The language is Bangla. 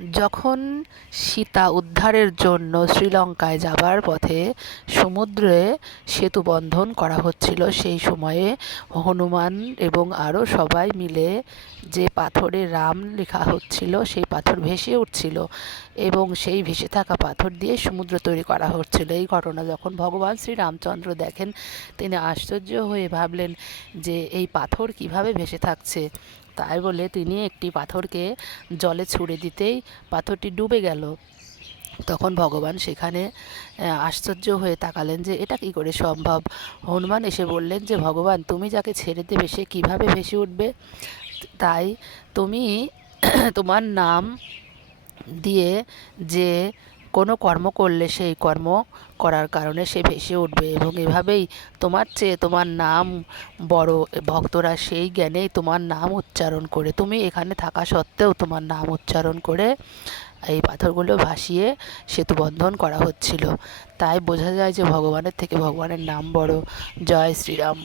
যখন সীতা উদ্ধারের জন্য শ্রীলঙ্কায় যাবার পথে সমুদ্রে সেতু বন্ধন করা হচ্ছিল, সেই সময়ে হনুমান এবং আরও সবাই মিলে যে পাথরে রাম লেখা হচ্ছিল, সেই পাথর ভেসে উঠছিল এবং সেই ভেসে থাকা পাথর দিয়ে সমুদ্র তৈরি করা হচ্ছিল। এই ঘটনা যখন ভগবান শ্রীরামচন্দ্র দেখেন, তিনি আশ্চর্য হয়ে ভাবলেন যে এই পাথর কীভাবে ভেসে থাকছে। তাই বলে তিনি একটি পাথরকে জলে ছুঁড়ে দিতেই পাথরটি ডুবে গেল। তখন ভগবান সেখানে আশ্চর্য হয়ে তাকালেন যে, এটা কী করে সম্ভব? হনুমান এসে বললেন যে, ভগবান, তুমি যাকে ছেড়ে দেবে, সে কীভাবে ভেসে উঠবে? তাই তুমি তোমার নাম দিয়ে যে কোনো কর্ম করলে সেই কর্ম করার কারণে সে ভেসে উঠবে এবং এভাবেই তোমার চেয়ে তোমার নাম বড় ভক্তরা সেই জ্ঞানেই তোমার নাম উচ্চারণ করে। তুমি এখানে থাকা সত্ত্বেও তোমার নাম উচ্চারণ করে এই পাথরগুলো ভাসিয়ে সেতু বন্ধন করা হচ্ছিল। তাই বোঝা যায় যে ভগবানের থেকে ভগবানের নাম বড়। জয় শ্রীরাম।